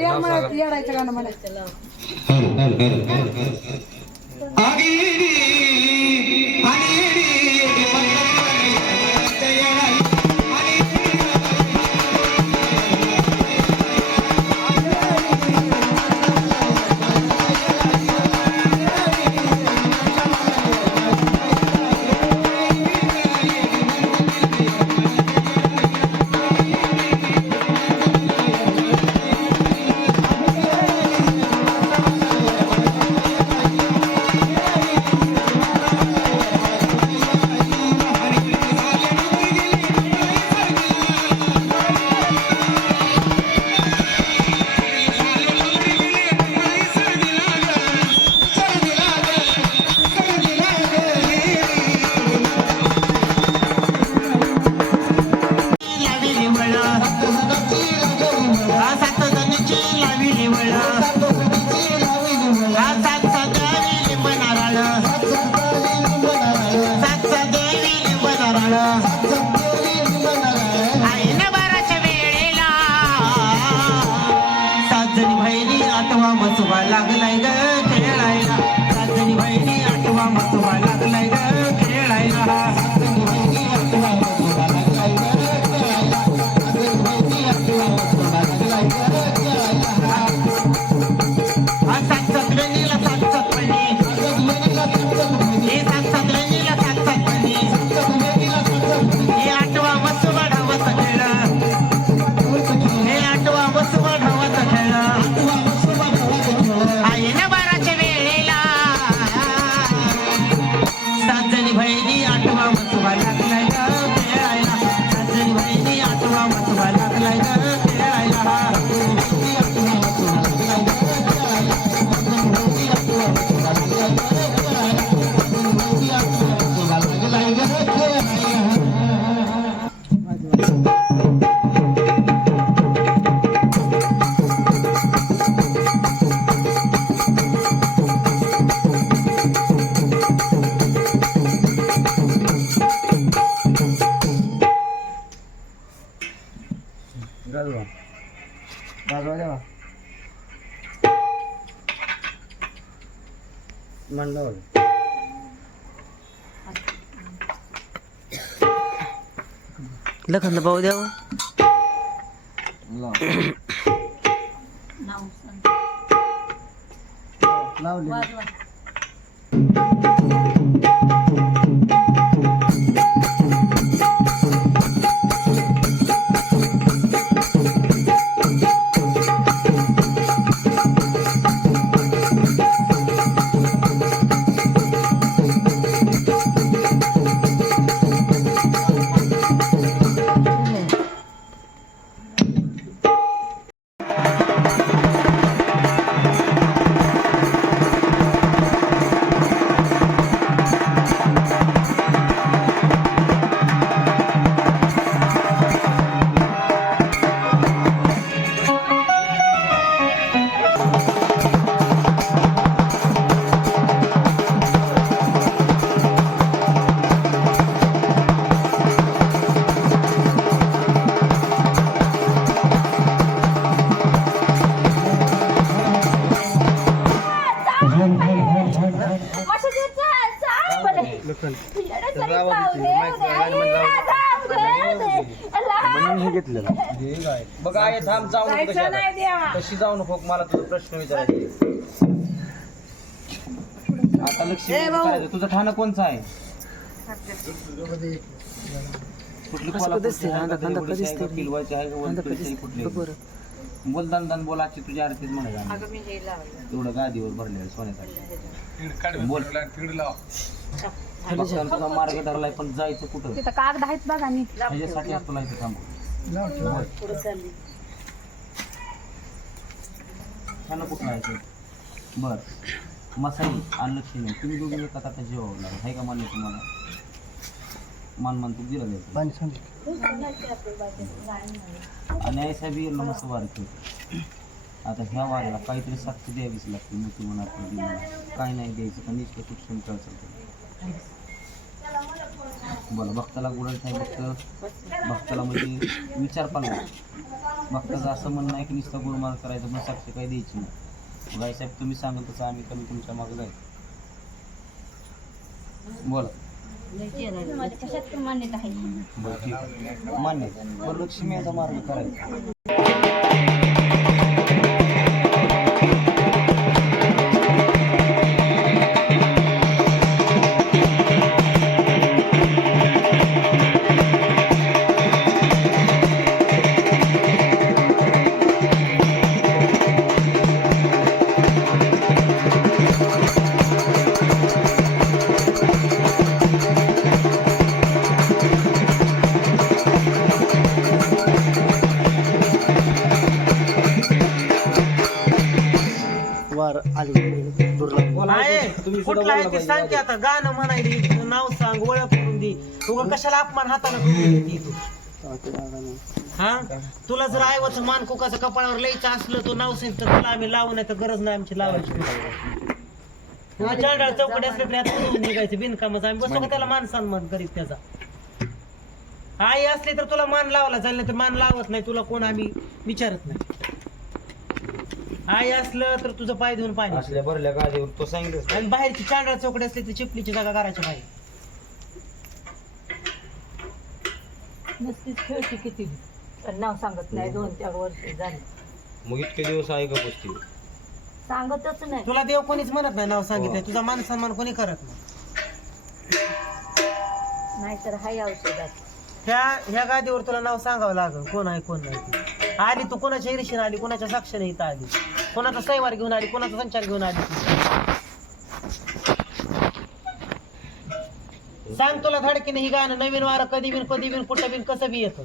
या म्हणा येडायचं गाणं म्हणायचं लखन भाऊ द्यावं लावली जायचं नाही देवा. कशी जाऊ नको मला तुझा प्रश्न विचारायचा आता लक्ष ए, भाऊ. विचारायचं. तुझं ठाणं कोणचं आहे? कुठली कोल्हापूरची आहे का, दहीवडीची आहे का, किलवाची आहे का, वनपीची आहे, कुठली? आहे? बोल दन दन बोल आजची तुझ्या अगं मी हे लावलं. तेवढं गादीवर भरलेलं सोन्यासाठी. बोल. तुझा मार्ग धरलाय पण जायचं कुठं? तिथं कागद आहेत बघा नी ह्याच्यासाठी तुला इथं थांबू. पुढे चालली. कुठं आहे ते? बर मसाई आणि लक्ष्मी तुम्ही दोघी येतात आता लागेल. आहे का मान्य तुम्हाला? मान मान तू दिला जायचं आणि ऐसा बी नमस्त वारतो आता ह्या वाऱ्याला काहीतरी साक्षी द्यावीच लागते मोठी म्हणा आपण ती म्हणा काय नाही द्यायचं पण निष्ठ शिक्षण कळचं बोला भक्ताला गुडच नाही फक्त भक्ताला म्हणजे विचार पाहिजे भक्ताचं असं म्हणणं आहे की नुसतं गुरुमार करायचं पण साक्षी काही द्यायची नाही. मग साहेब तुम्ही सांगत तसं आम्ही कमी तुमच्या मागं जाईल बोला. पण मान्य आहे. पण लक्ष्मीचा मार्ग करायचा. आहे कुठला आहे ते सांग की आता. गाणं म्हणायली नाव सांग ओळख करून दे. उगा कशाला अपमान हाताने करून देते तू हा? तुला जर आयवचं मान कुकाचं कपाळावर लिहायचं असलं तो नाव सांग तर तुला आम्ही लावू नाही तर गरज नाही आमची लावायची. चांडाळ चौकटी असले तरी आता तू निघायचं बिनकामाचं. आम्ही बसू का त्याला मान सन्मान करीत त्याचा? आई असली तर तुला मान लावला जाईल नाही तर मान लावत नाही तुला कोण आम्ही विचारत नाही. आई असलं तर तुझं पाय धुवून पाणी. असल्या भरल्या गाडीवर तो सांगितलं आणि बाहेरची चांडाळ चौकडी असली तर चिपलीची जागा करायची बाहेर. नसतीच खेळती किती. पण नाव सांगत नाही दोन चार वर्ष झाली. मग इतके दिवस आहे का गोष्टी सांगतच नाही. तुला देव कोणीच म्हणत नाही नाव सांगितलंय. तुझा मान सन्मान कोणी करत नाही. नाहीतर हाय औषधात. ह्या ह्या गादीवर तुला नाव सांगावं लागल. कोण आहे कोण नाही ते. आली तू कोणाच्या इरिशीने आली कोणाच्या साक्षीने इथं आली? कोणाचा सैवार घेऊन आली कोणाचा संचार घेऊन आली? सांग तुला धडकीने ही गाणं नवीन वारं कधी बिन कधी बिन कुठं बिन कसं बी येतं.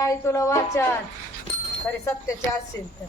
आई तुला वाचन? खरे सत्याचे असेल तर?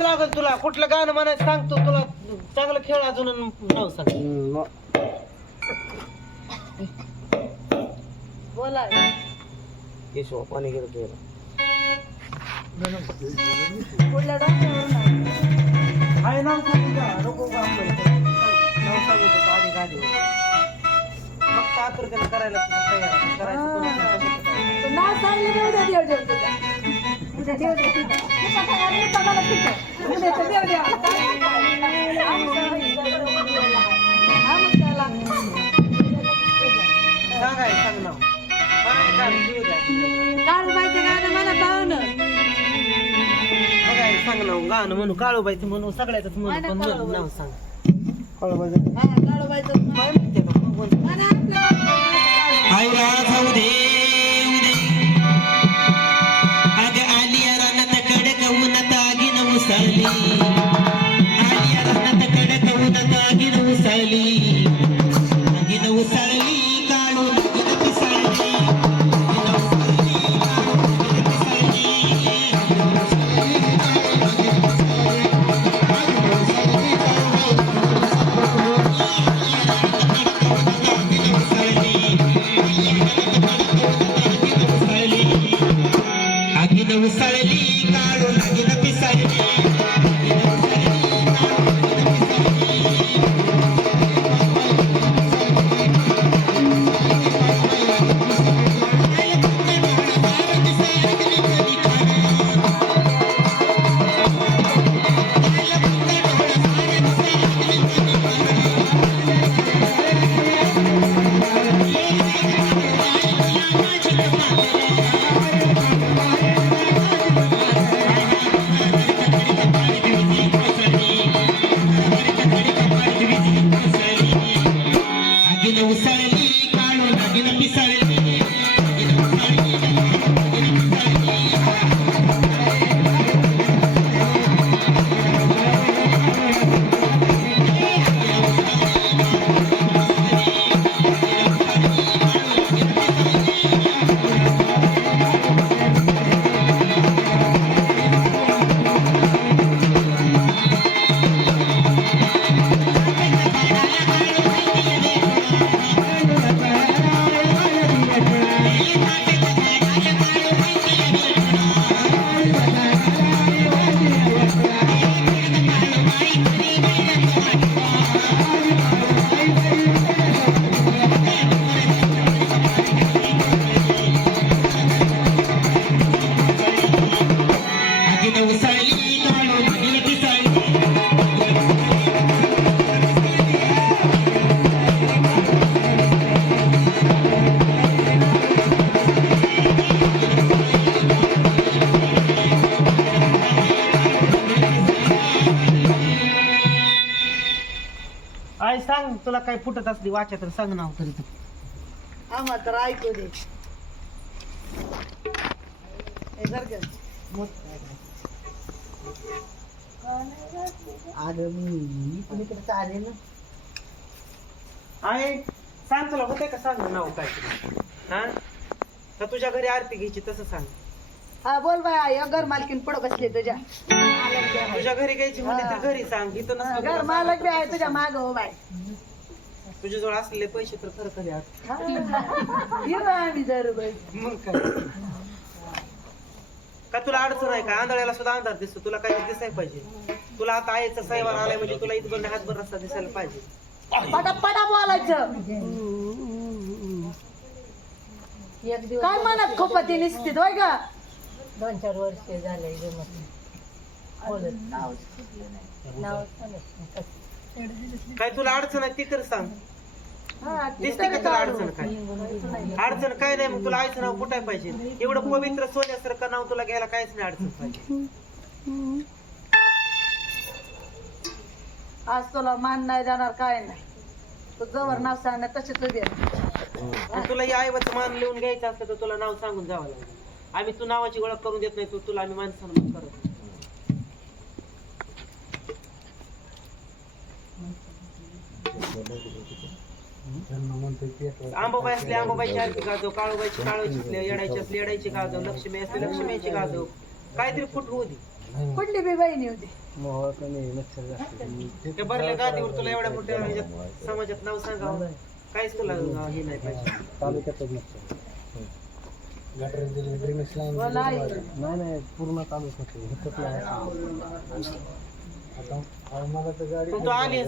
लागल तुला कुठलं गाणं म्हणायचं सांगतो तुला चांगलं खेळ अजून नाव सांग बोला केशव पाणी गेलं तुला कुठल्या डॉक्टरवरून? आहे नाव नको? नाव आधी फक्त आकृतीनं करायला तयार. करायचं नाव सांगितलं की उद्या देव देव तुझा. उद्या सांग नाव. सांग, सांग, देऊ द्या. काळूबाईचं गाणं मला पाहुणं. बघ आहे, सांग नाव गाणं म्हणू काळूबाईचं म्हणू सगळ्याच म्हणू पण नाव सांग हा, काळूबाईचं काय म्हणते जाऊ दे उदे असली वाचा तर सांग नाव तरी. तू आम्हाला तर ऐकू दे. हे जर का आहे सांग तुला होते का सांग नाव काय? तरी. हा? तर तुझ्या घरी आरती घ्यायची तसं सांग. हा बोल बाय आई घर मालकीन पुढे बसले तुझ्या. तुझ्या घरी घ्यायची म्हणते तर घरी सांग इथं नसलं घर मालक बी. आहे तुझ्या माग हो बाय तुझ्या जवळ असलेले पैसे तर खरं खरे आहेत. हा. आम्ही जर बाई मग काय का तुला अडचण आहे का आंधळ्याला सुद्धा अंधार दिसतो तुला काही दिसायला पाहिजे तुला आता आईचा साहेबार आलाय म्हणजे तुला इथं हातभर रस्ता दिसायला पाहिजे पटा पटा बोलायचं एक दिवस काय मनात खोपती निश्चित होय का दोन चार वर्ष झाले जमत नाही. बोलत नाव नाही. काय तुला अडचण आहे ती तर सांग. दिसते का तुला. अडचण? काय? अडचण काय नाही मग तुला आईचं नाव कुठाय पाहिजे? एवढं पवित्र सोन्यासारखं नाव तुला घ्यायला काहीच नाही अडचण पाहिजे. आज तुला मान नाही जाणार काय नाही. तू जवळ नाव सांगणार तसे तुझे पण तुला या आईवच मान लिहून घ्यायचं असलं तर तुला नाव सांगून जावं लागेल. आम्ही तू नावाची ओळख करून देत नाही तू तुला आम्ही मान सन्मान करत नाही. आंबाबाई असली आंबाबाईची आरती गाजव काळूबाईची काळूची असली येडायची असली येडायची गाजव लक्ष्मी असली लक्ष्मीची गाजव काहीतरी फुट होऊ दे. कुठली बी बहिणी होती. त्या भरल्या गादीवर तुला एवढ्या मोठ्या ह्याच्यात समाजात नाव सांगावं काहीच तुला हे नाही पाहिजे. पण तू आली?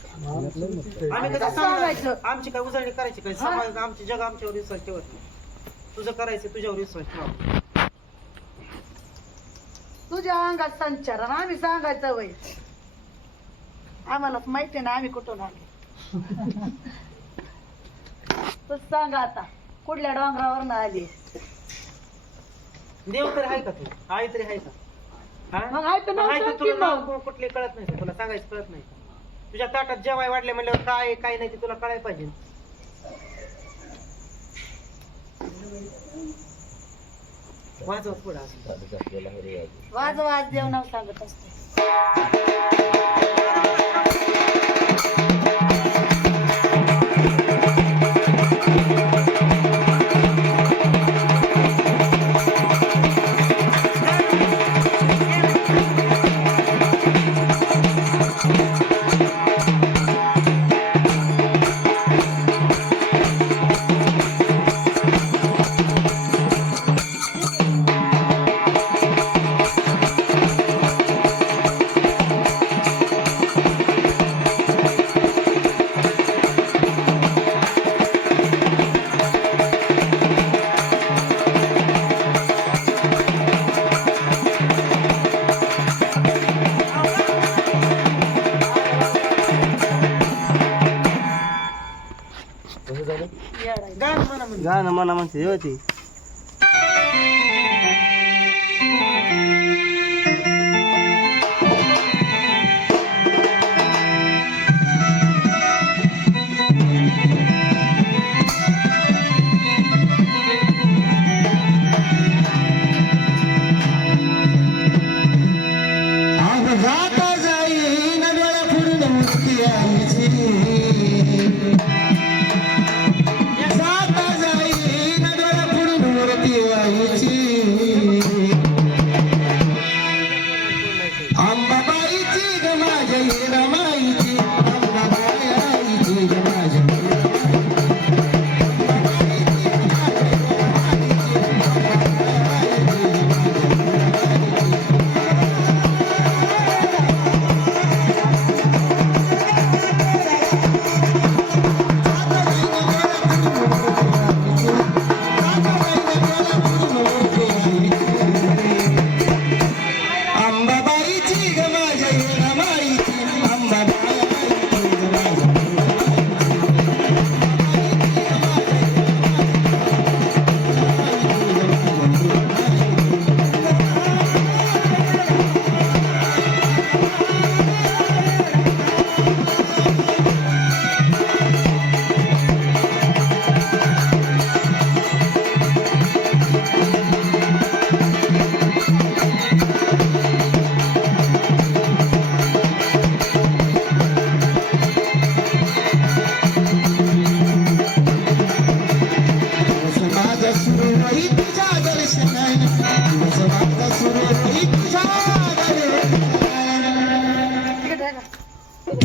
आम्ही कसं सांगायचं? आमची काय उजळणी करायची काय? समाज आमची जग आमच्यावर विश्वास ठेवत नाही. तुझं करायचं तुझ्यावर विश्वास ठेवा. तुझ्या अंगात संचार आणि आम्ही सांगायचं वय. आम्हाला माहिती ना आम्ही कुठून आले तू सांग आता कुठल्या डोंगरावर आली? देव तरी आहे का तू आई तरी आहे का हा? मग आहे तर नाव आहे तर सांग तुला की नाव मग. कोण- कुठले कळत नाही? तुला सांगायचं कळत नाही? तुझ्या ताटात जेवाय वाढले म्हणल्यावर काय आहे, काय नाही ते तुला कळायला पाहिजे वाजव पुढं असं. वाज वाज देव नाव सांगत असते गाणं म्हणा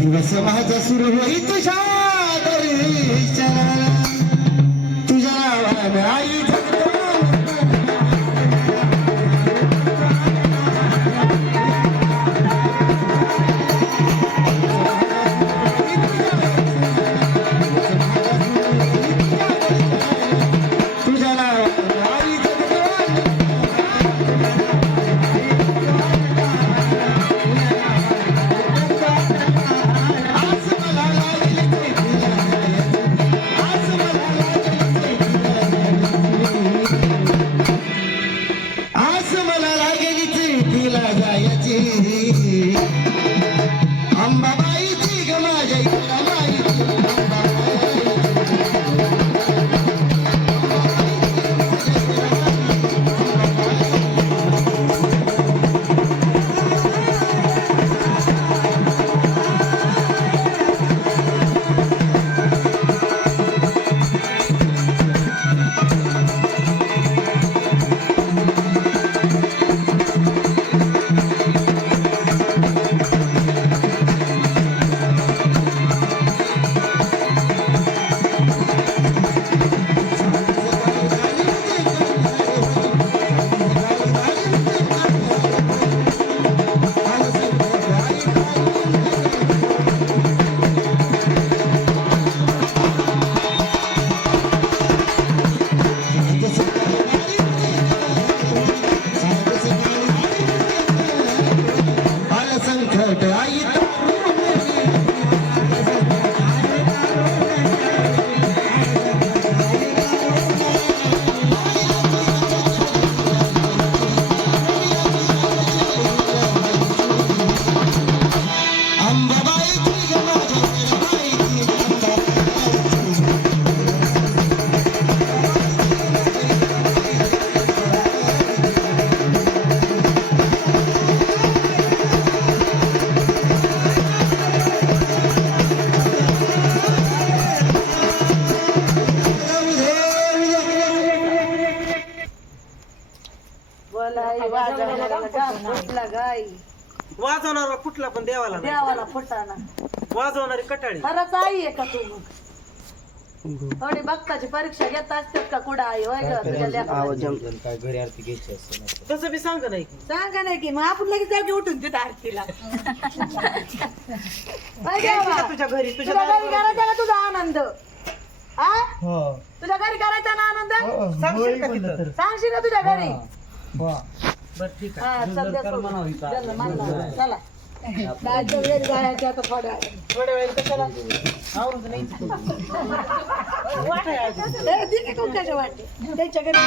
दिवस माझा सुरू होई तुझ्या कटाळी. खरंच आई आहे का तू थोडी भक्ताची परीक्षा घेत असतात का कुठं आई? होय ग तुझ्या लेकराची? काय घरी आरती घ्यायची असते ना. तसं बी सांग नाही की. सांगा नाही की मग आपण लगेच जाऊ की उठून तिथं आरतीला. होय देवा? तुझ्या घरी तुझ्या तुझ्या घरी दारावर. करायचा का तुझा आनंद? हा. तुझ्या घरी करायचा ना आनंद? सांगशील का तिथं? सांगशील ना तुझ्या घरी? बरं ठीक आहे. हा सोडून. मानला. चला. थोड्या वेळ कशाला? आवरून नाही ए, दे की कुंकाच्या वाटे? त्यांच्या घरी.